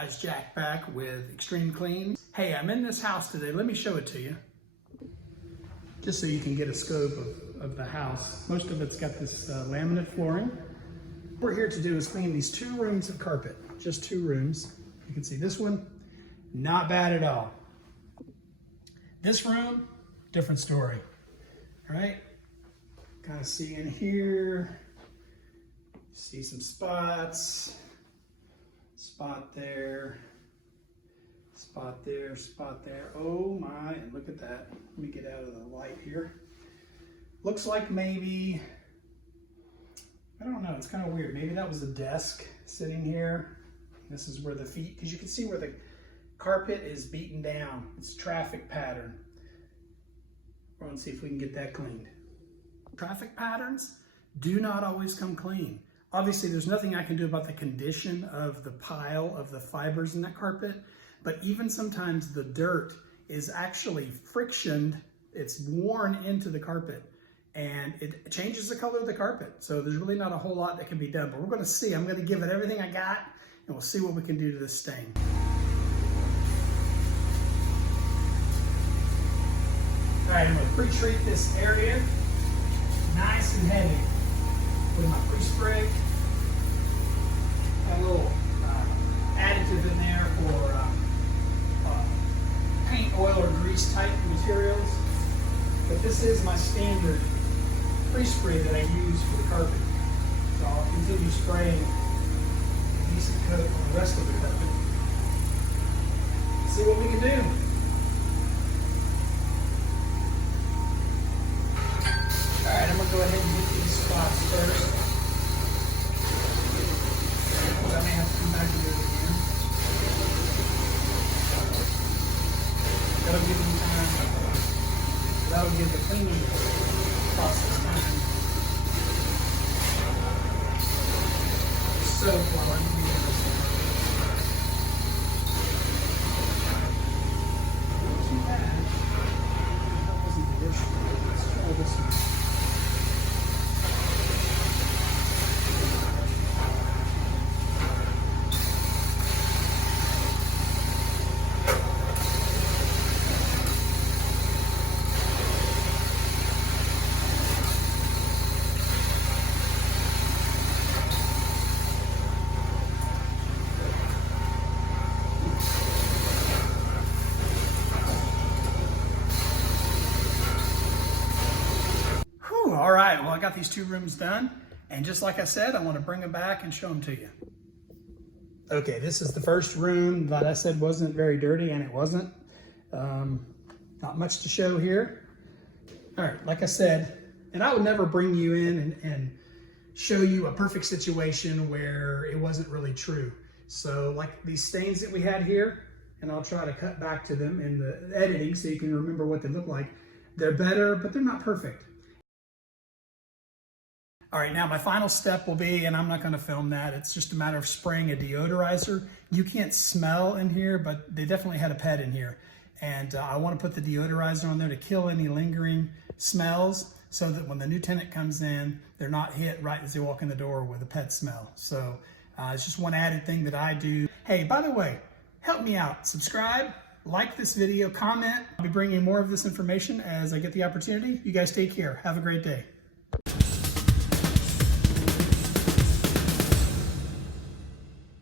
guys, Jack back with Extreme Clean. Hey, I'm in this house today. Let me show it to you. Just so you can get a scope of the house. Most of it's got this laminate flooring. What we're here to do is clean these 2 rooms of carpet. Just 2 rooms. You can see this one, not bad at all. This room, different story. All right? Kind of see in here. See some spots. Spot there, spot there, spot there. Oh my, and look at that. Let me get out of the light here. Looks like maybe, I don't know, it's kind of weird. Maybe that was a desk sitting here. This is where the feet, because you can see where the carpet is beaten down. It's a traffic pattern. We're going to see if we can get that cleaned. Traffic patterns do not always come clean. Obviously, there's nothing I can do about the condition of the pile of the fibers in that carpet, but even sometimes the dirt is actually frictioned, it's worn into the carpet, and it changes the color of the carpet. So there's really not a whole lot that can be done, but we're gonna see. I'm gonna give it everything I got, and we'll see what we can do to this stain. All right, I'm gonna pre-treat this area nice and heavy. With my pre-spray, a little additive in there for paint, oil, or grease type materials. But this is my standard pre-spray that I use for the carpet. So I'll continue spraying a decent coat on the rest of the carpet. See what we can do. Alright, I'm going to go ahead and get these spots first. I may have to come back to this again. That'll give me time. That'll give the cleaning process time. So far, not too bad. That wasn't the issue. Let's try this one. All right, well, I got these 2 rooms done, and just like I said, I want to bring them back and show them to you. Okay, this is the first room that I said wasn't very dirty, and it wasn't. Not much to show here. All right, like I said, and I would never bring you in and show you a perfect situation where it wasn't really true. So like these stains that we had here, and I'll try to cut back to them in the editing so you can remember what they look like. They're better, but they're not perfect. All right, now my final step will be, and I'm not gonna film that, it's just a matter of spraying a deodorizer. You can't smell in here, but they definitely had a pet in here. And I wanna put the deodorizer on there to kill any lingering smells so that when the new tenant comes in, they're not hit right as they walk in the door with a pet smell. So it's just one added thing that I do. Hey, by the way, help me out. Subscribe, like this video, comment. I'll be bringing more of this information as I get the opportunity. You guys take care. Have a great day.